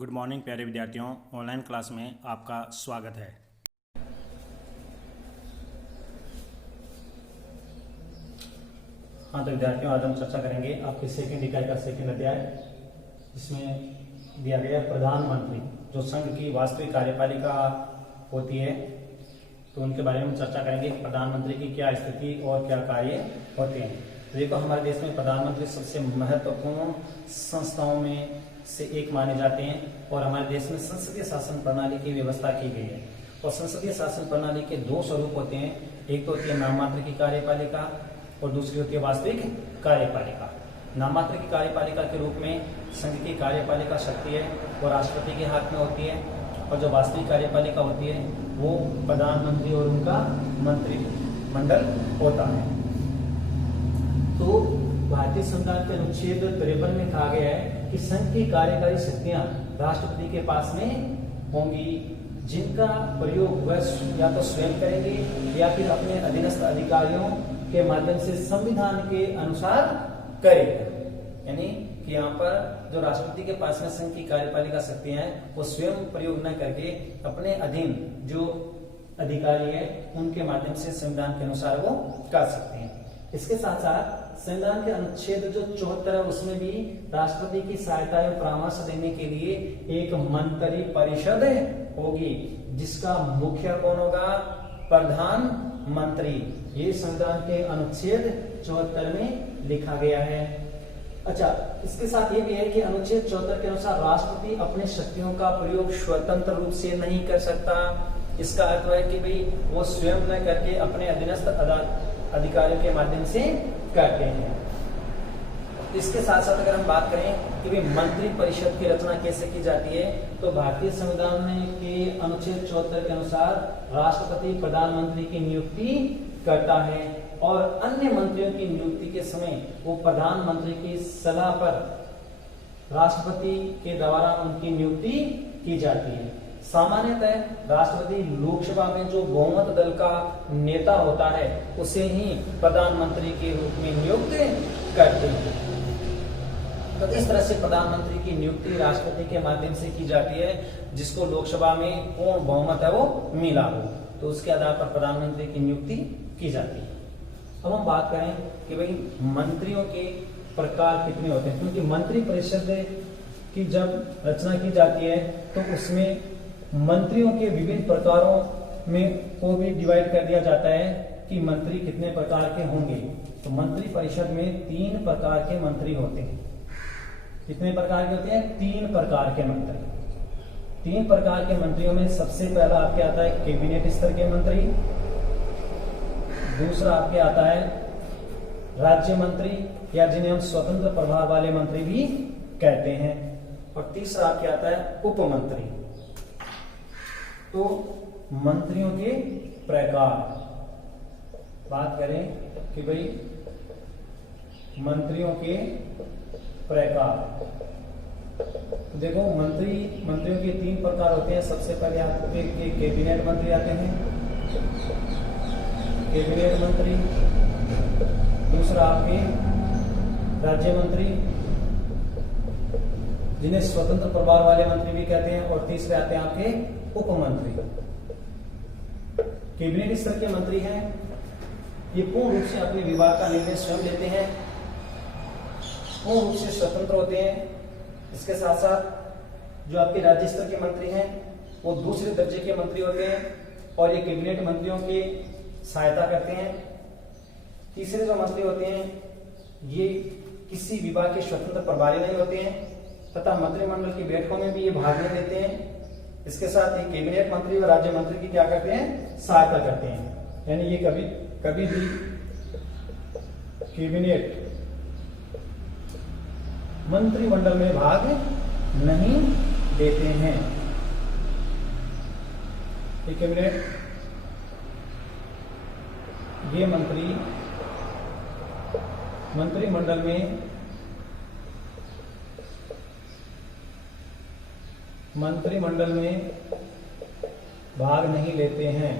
Good morning प्यारे विद्यार्थियों, online class में आपका स्वागत है। हाँ तो विद्यार्थियों, आज हम चर्चा करेंगे आपके सेकंड इकाई का सेकंड अध्याय, जिसमें दिया गया प्रधानमंत्री जो संघ की वास्तविक कार्यपालिका होती है, तो उनके बारे में चर्चा करेंगे। प्रधानमंत्री की क्या स्थिति और क्या कार्य होते हैं। तो देखो, हमारे देश में प्रधानमंत्री सबसे महत्वपूर्ण संस्थाओं में से एक माने जाते हैं और हमारे देश में संसदीय शासन प्रणाली की व्यवस्था की गई है। और संसदीय शासन प्रणाली के दो स्वरूप होते हैं, एक तो होती है नाम मात्र की कार्यपालिका और दूसरी होती है वास्तविक कार्यपालिका। नाम मात्र की कार्यपालिका के रूप में संघ की कार्यपालिका शक्ति है वो राष्ट्रपति के हाथ में होती है, और जो वास्तविक कार्यपालिका होती है वो प्रधानमंत्री और उनका मंत्रिमंडल होता है। तो भारतीय संविधान के अनुच्छेद 53 में कहा गया है कि संघ की कार्यकारी शक्तियां राष्ट्रपति के पास में होंगी, जिनका प्रयोग वह या तो स्वयं करेंगे या फिर अपने अधीनस्थ अधिकारियों के माध्यम से संविधान के अनुसार करेगा। यानी कि यहाँ पर जो राष्ट्रपति के पास में संघ की कार्यपालिका शक्तियां हैं वो स्वयं प्रयोग न करके अपने अधीन जो अधिकारी है उनके माध्यम से संविधान के अनुसार वो कर सकते हैं। इसके साथ साथ संविधान के अनुच्छेद जो 74 है उसमें भी राष्ट्रपति की सहायता एवं परामर्श देने के लिए एक मंत्री परिषद होगी, जिसका मुखिया कौन होगा? प्रधानमंत्री। ये संविधान के अनुच्छेद 74 में लिखा गया है। अच्छा, इसके साथ ये भी है कि अनुच्छेद 74 के अनुसार राष्ट्रपति अपने शक्तियों का प्रयोग स्वतंत्र रूप से नहीं कर सकता। इसका अर्थ है कि भाई वो स्वयं न करके अपने अधीनस्थ अधिकारियों के माध्यम से करते हैं। इसके साथ साथ अगर हम बात करें कि भाई मंत्री परिषद की रचना कैसे की जाती है, तो भारतीय संविधान में के अनुच्छेद 74 के अनुसार राष्ट्रपति प्रधानमंत्री की नियुक्ति करता है और अन्य मंत्रियों की नियुक्ति के समय वो प्रधानमंत्री की सलाह पर राष्ट्रपति के द्वारा उनकी नियुक्ति की जाती है। सामान्यतः राष्ट्रपति लोकसभा में जो बहुमत दल का नेता होता है उसे ही प्रधानमंत्री के रूप में नियुक्त करते हैं। तो इस तरह से प्रधानमंत्री की नियुक्ति राष्ट्रपति के माध्यम से की जाती है, जिसको लोकसभा में पूर्ण बहुमत है वो मिला हो, तो उसके आधार पर प्रधानमंत्री की नियुक्ति की जाती है। अब हम बात करें कि भाई मंत्रियों के प्रकार कितने होते हैं, क्योंकि मंत्री परिषद की जब रचना की जाती है तो उसमें मंत्रियों के विभिन्न प्रकारों में को भी डिवाइड कर दिया जाता है कि मंत्री कितने प्रकार के होंगे। तो मंत्री परिषद में 3 प्रकार के मंत्री होते हैं। कितने प्रकार के होते हैं? 3 प्रकार के मंत्री। 3 प्रकार के मंत्रियों में सबसे पहला आपके आता है कैबिनेट स्तर के मंत्री, दूसरा आपके आता है राज्य मंत्री या जिन्हें हम स्वतंत्र प्रभार वाले मंत्री भी कहते हैं, और तीसरा आपके आता है उप मंत्री। तो मंत्रियों के प्रकार बात करें कि भाई मंत्रियों के प्रकार, तो देखो मंत्रियों के 3 प्रकार होते हैं। सबसे पहले आपके कैबिनेट मंत्री आते हैं, कैबिनेट मंत्री, दूसरा आपके राज्य मंत्री जिन्हें स्वतंत्र प्रभार वाले मंत्री भी कहते हैं, और तीसरे आते हैं आपके उप मंत्री। कैबिनेट स्तर के मंत्री हैं, ये पूर्ण रूप से अपने विभाग का निर्णय स्वयं लेते हैं, पूर्ण रूप से स्वतंत्र होते हैं। इसके साथ साथ जो आपके राज्य स्तर के मंत्री हैं वो दूसरे दर्जे के मंत्री होते हैं, और ये कैबिनेट मंत्रियों की सहायता करते हैं। तीसरे जो मंत्री होते हैं ये किसी विभाग के स्वतंत्र प्रभारी नहीं होते हैं, तथा मंत्रिमंडल की बैठकों में भी ये भाग नहीं लेते हैं। इसके साथ ही कैबिनेट मंत्री और राज्य मंत्री की क्या करते हैं? सहायता करते हैं। यानी ये कभी भी कैबिनेट मंत्रिमंडल में भाग नहीं देते हैं। ये कैबिनेट ये मंत्रिमंडल में भाग नहीं लेते हैं।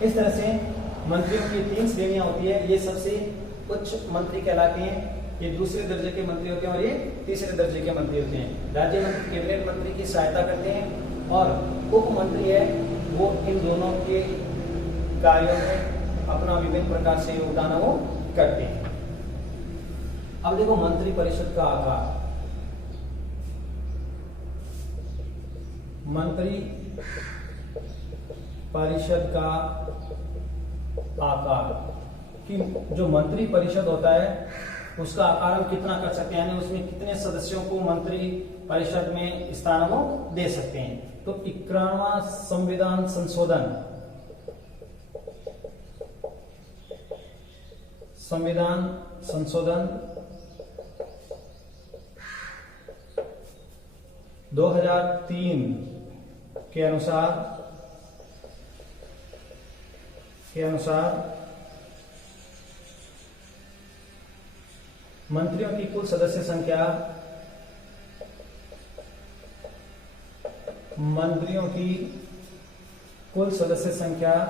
इस तरह से मंत्रियों की 3 श्रेणियां होती है। ये सबसे उच्च मंत्री कहलाते हैं, ये दूसरे दर्जे के मंत्री होते हैं और ये तीसरे दर्जे के मंत्री होते हैं। राज्य मंत्री कैबिनेट मंत्री की सहायता करते हैं और उप मंत्री है वो इन दोनों के कार्यों में अपना विभिन्न प्रकार से योगदान वो करते हैं। अब देखो मंत्री परिषद का आकार। मंत्री परिषद का आकार कि जो मंत्री परिषद होता है उसका आकार हम कितना कर सकते हैं, यानी उसमें कितने सदस्यों को मंत्री परिषद में स्थान हम दे सकते हैं। तो 91वां संविधान संशोधन 2003 के अनुसार मंत्रियों की कुल सदस्य संख्या मंत्रियों की कुल सदस्य संख्या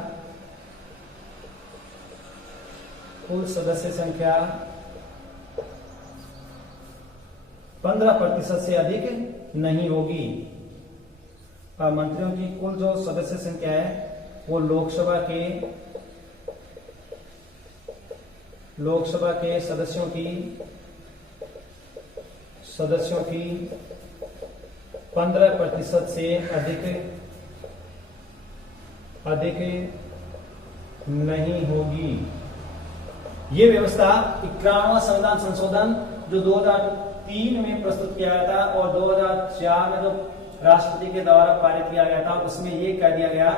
15% से अधिक नहीं होगी। मंत्रियों की कुल जो सदस्य संख्या है वो लोकसभा के सदस्यों की 15% से अधिक नहीं होगी। ये व्यवस्था 91वां संविधान संशोधन जो 2003 में प्रस्तुत किया गया था और 2004 में जो राष्ट्रपति के द्वारा पारित किया गया था उसमें ये कह दिया गया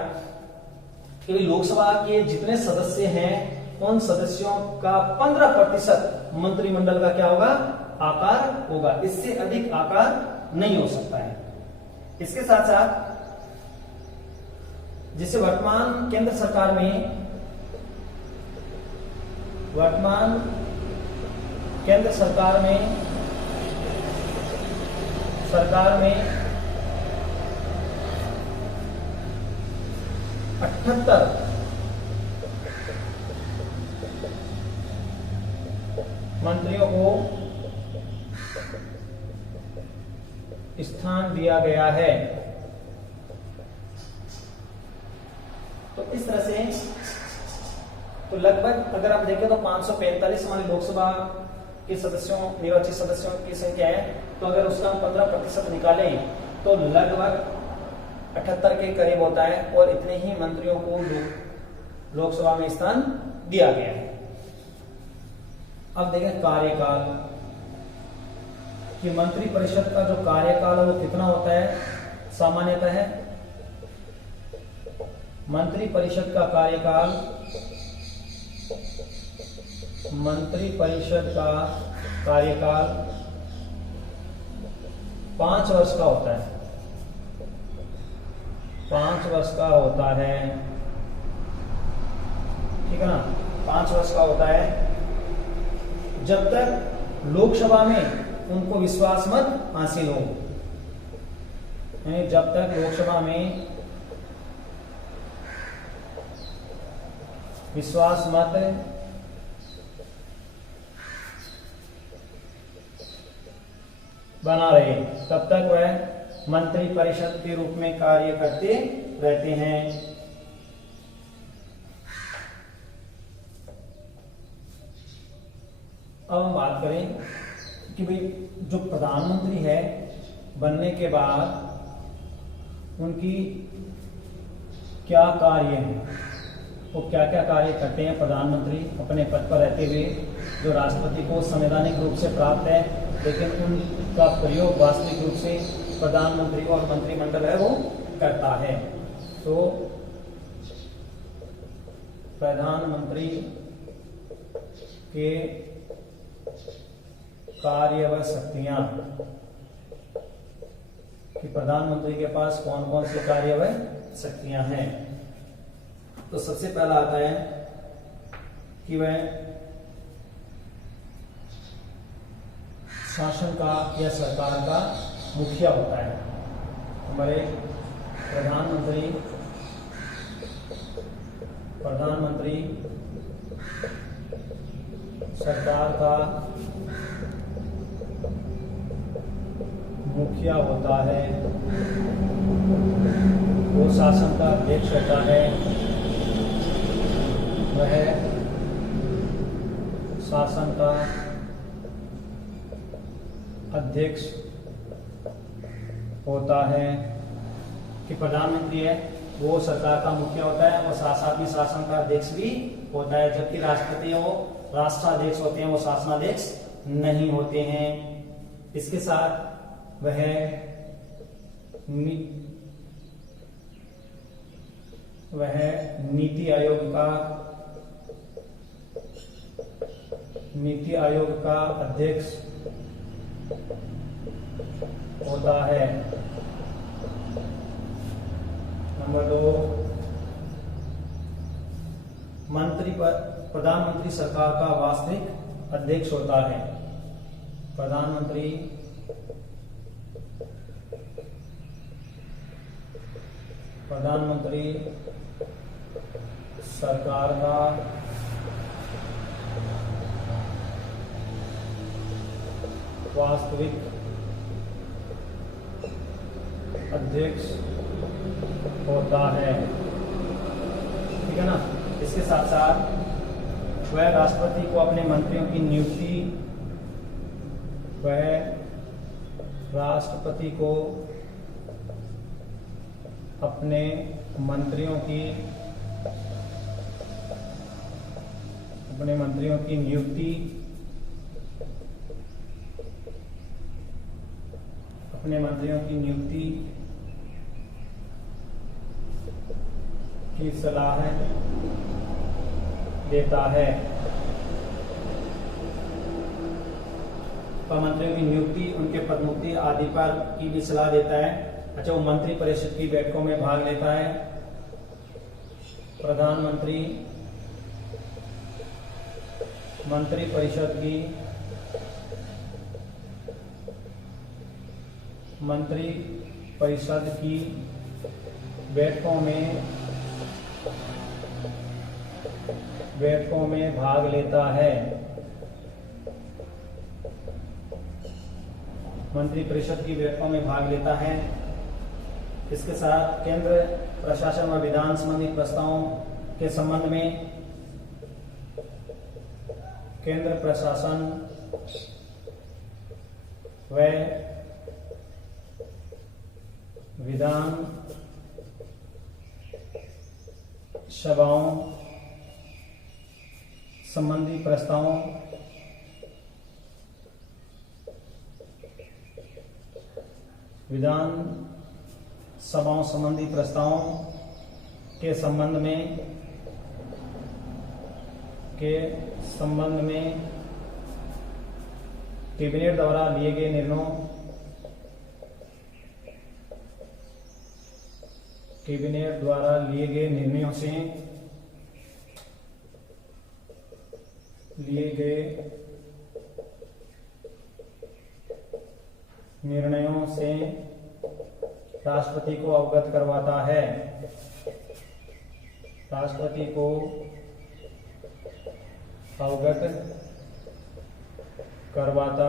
कि लोकसभा के जितने सदस्य हैं उन सदस्यों का 15% मंत्रिमंडल का क्या होगा, आकार होगा। इससे अधिक आकार नहीं हो सकता है। इसके साथ साथ जिसे वर्तमान केंद्र सरकार में 78 मंत्रियों को स्थान दिया गया है। तो इस तरह से तो लगभग अगर आप देखें तो 545 हमारी लोकसभा के सदस्यों निर्वाचित सदस्यों की संख्या है। तो अगर उसका हम 15% निकालें तो लगभग 78 के करीब होता है और इतने ही मंत्रियों को लोकसभा में स्थान दिया गया है। अब देखें कार्यकाल कि मंत्री परिषद का जो कार्यकाल है वो कितना होता है। सामान्यतः है मंत्री परिषद का कार्यकाल 5 वर्ष का होता है। 5 वर्ष का होता है, ठीक है ना। 5 वर्ष का होता है जब तक लोकसभा में उनको विश्वास मत हासिल हो, यानी जब तक लोकसभा में विश्वास मत बना रहे तब तक वह मंत्री परिषद के रूप में कार्य करते रहते हैं। अब हम बात करें कि भाई जो प्रधानमंत्री है बनने के बाद उनकी क्या कार्य है, वो क्या क्या कार्य करते हैं। प्रधानमंत्री अपने पद पर रहते हुए जो राष्ट्रपति को संवैधानिक रूप से प्राप्त है, लेकिन उनका प्रयोग वास्तविक रूप से प्रधानमंत्री और मंत्रिमंडल है वो करता है। तो प्रधानमंत्री के कार्य व शक्तियां कि प्रधानमंत्री के पास कौन कौन सी कार्य व शक्तियां हैं। तो सबसे पहला आता है कि वह शासन का या सरकार का मुखिया होता है। हमारे प्रधानमंत्री सरकार का मुखिया होता है, वो शासन का अध्यक्ष होता है, वह शासन का अध्यक्ष होता है। कि प्रधानमंत्री है वो सरकार का मुखिया होता है और साथ ही शासन का अध्यक्ष भी होता है, जबकि राष्ट्रपति वो राष्ट्राध्यक्ष होते हैं, वो शासनाध्यक्ष नहीं होते हैं। इसके साथ वह नीति आयोग का अध्यक्ष होता है। नंबर 2, प्रधानमंत्री सरकार का वास्तविक अध्यक्ष होता है। प्रधानमंत्री सरकार का वास्तविक अध्यक्ष होता है। ठीक है ना। इसके साथ साथ वह राष्ट्रपति को अपने मंत्रियों की नियुक्ति अपने मंत्रियों की नियुक्ति की सलाह देता है। मंत्रियों की नियुक्ति, उनके पदमुक्ति आदि पर की भी सलाह देता है। अच्छा, वो मंत्री परिषद की बैठकों में भाग लेता है। प्रधानमंत्री मंत्री परिषद की बैठकों में भाग लेता है। मंत्री परिषद की बैठकों में भाग लेता है। इसके साथ केंद्र प्रशासन व विधान संबंधी प्रस्तावों के संबंध में केंद्र प्रशासन व विधान सभाओं संबंधी प्रस्तावों के संबंध में कैबिनेट द्वारा लिए गए निर्णयों से राष्ट्रपति को अवगत करवाता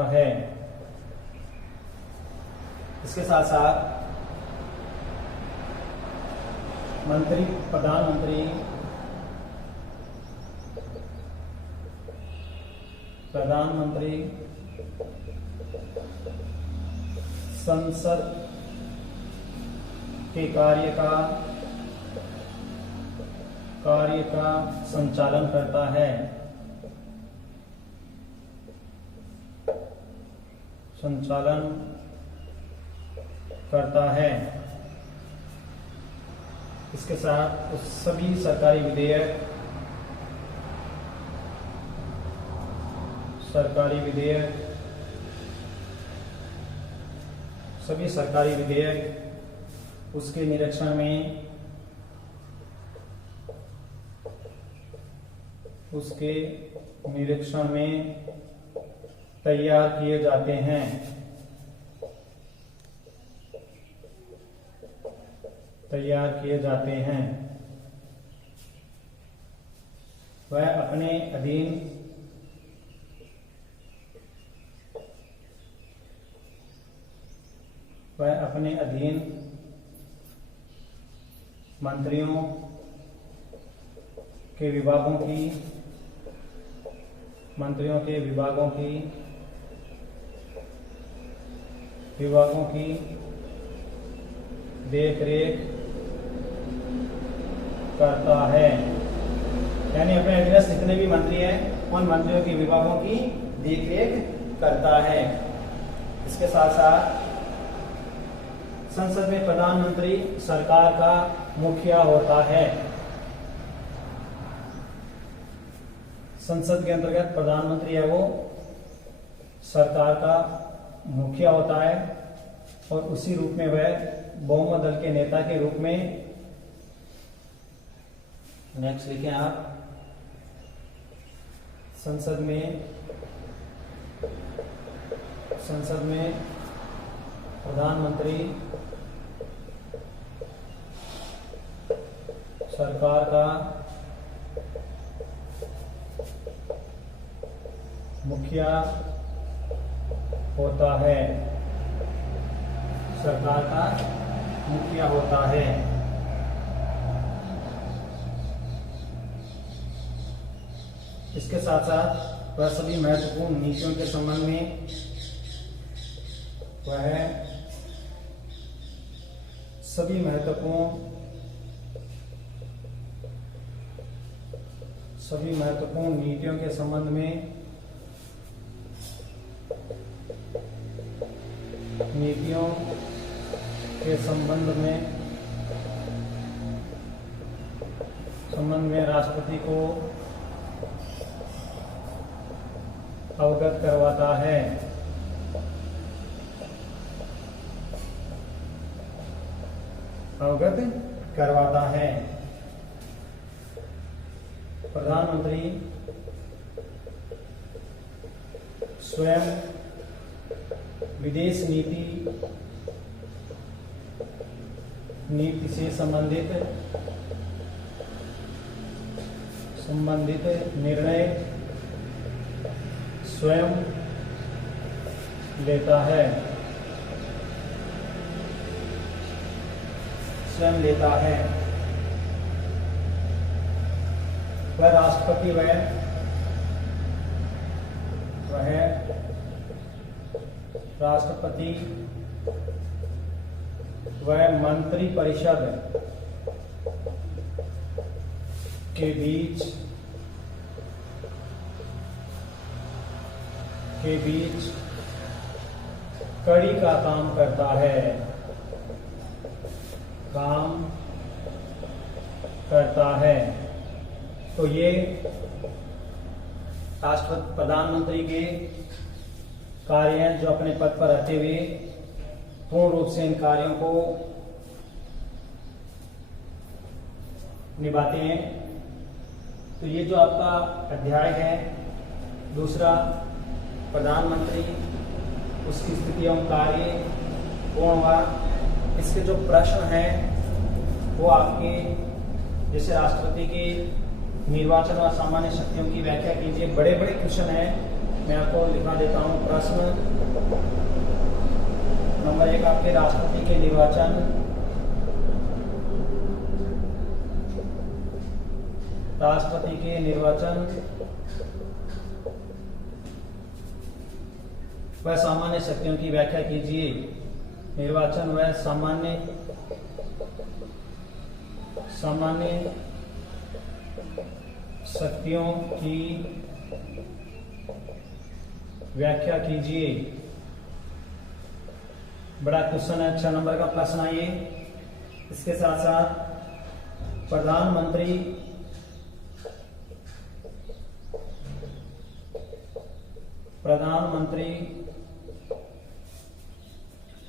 है। इसके साथ साथ प्रधानमंत्री संसद के कार्य का संचालन करता है। इसके साथ सभी सरकारी विधेयक उसके निरीक्षण में तैयार किए जाते हैं। वह अपने अधीन वह अपने अधीन मंत्रियों के विभागों की देखरेख करता है। यानी अपने अधीनस्थ जितने भी मंत्री हैं उन मंत्रियों के विभागों की देखरेख करता है। इसके साथ साथ संसद में प्रधानमंत्री सरकार का मुखिया होता है। संसद के अंतर्गत प्रधानमंत्री है वो सरकार का मुखिया होता है और उसी रूप में वह बहुमत दल के नेता के रूप में, नेक्स्ट लिखें आप, संसद में प्रधानमंत्री सरकार का मुखिया होता है। सरकार का मुखिया होता है। इसके साथ साथ वह सभी महत्वपूर्ण नीतियों के संबंध में सभी महत्वपूर्ण नीतियों के संबंध में राष्ट्रपति को अवगत करवाता है। प्रधानमंत्री स्वयं विदेश नीति से संबंधित निर्णय स्वयं लेता है। वह राष्ट्रपति वह मंत्री परिषद के बीच कड़ी का काम करता है। तो ये राष्ट्रपति प्रधानमंत्री के कार्य हैं जो अपने पद पर रहते हुए पूर्ण रूप से इन कार्यों को निभाते हैं। तो ये जो आपका अध्याय है दूसरा, प्रधानमंत्री, उसकी स्थिति एवं कार्य, पूर्ण हुआ। इसके जो प्रश्न हैं वो आपके जैसे राष्ट्रपति के निर्वाचन और सामान्य शक्तियों की व्याख्या कीजिए, बड़े बड़े क्वेश्चन हैं। मैं आपको लिखा देता हूं। प्रश्न नंबर 1 आपके राष्ट्रपति के निर्वाचन, वह सामान्य शक्तियों की व्याख्या कीजिए। निर्वाचन वह सामान्य शक्तियों की व्याख्या कीजिए। बड़ा क्वेश्चन है, 6 नंबर का प्रश्न है ये। इसके साथ साथ प्रधानमंत्री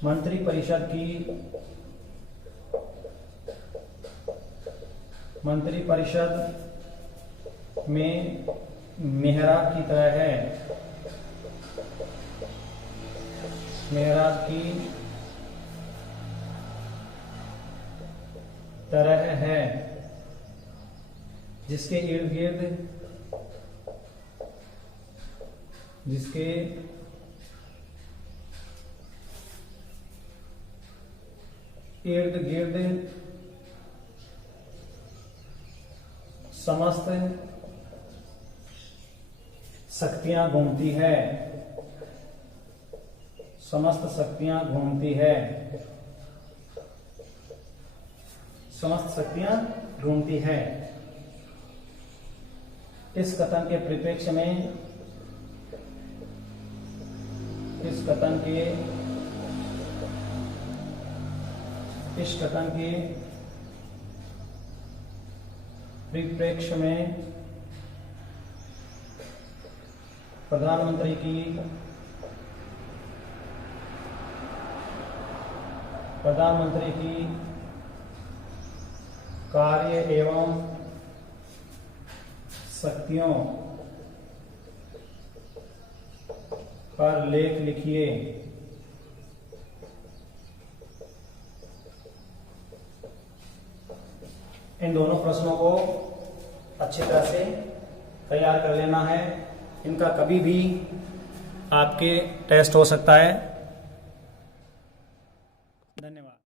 मंत्री परिषद में मेहराब की तरह है, जिसके इर्द गिर्द इर्द गिर्द समस्त शक्तियां घूमती है, समस्त शक्तियां घूमती है, समस्त शक्तियां घूमती है। इस कथन के परिप्रेक्ष्य में, इस कथन के परिप्रेक्ष्य में प्रधानमंत्री की कार्य एवं शक्तियों पर लेख लिखिए। इन दोनों प्रश्नों को अच्छी तरह से तैयार कर लेना है। इनका कभी भी आपके टेस्ट हो सकता है।